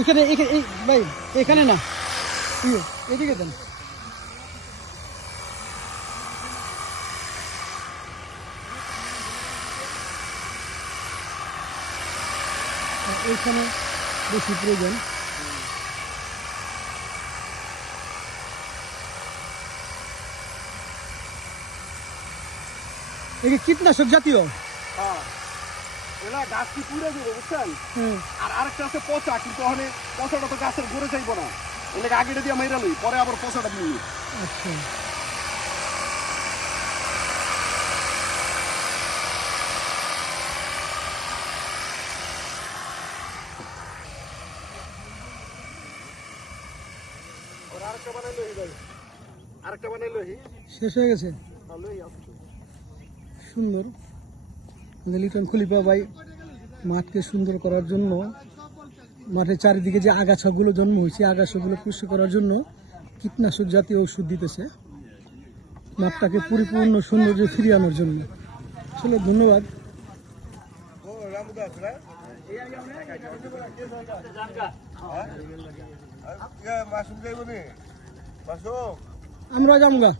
এখানে ভাই এখানে না, এদিকে দেন। এইখানে বেশি প্রয়োজন। এটা কীটনাশক জাতীয়। গাছ কি পুড়ে যাবে বুঝছেন, আর আরেকটা আছে পচা, কিন্তু ওখানে পচাটা তো গাছের ঘুরে যাইব না, এলাকা আগেটা দিয়ে মাইরা লই, পরে আবার পচাটা নিয়ে। আচ্ছা, আরেকটা বানাইলো শেষ হয়ে গেছে। সুন্দর। লিটন খলিফা ভাই মাঠকে সুন্দর করার জন্য, মাঠের চারিদিকে যে আগাছাগুলো জন্ম হয়েছে আগাছাগুলো পুষ্ট করার জন্য কীটনাশক জাতীয় ওষুধ দিতেছে, মাঠটাকে পরিপূর্ণ সৌন্দর্য ফিরিয়ে আনার জন্য। আসলে ধন্যবাদ। আমরা জামগা।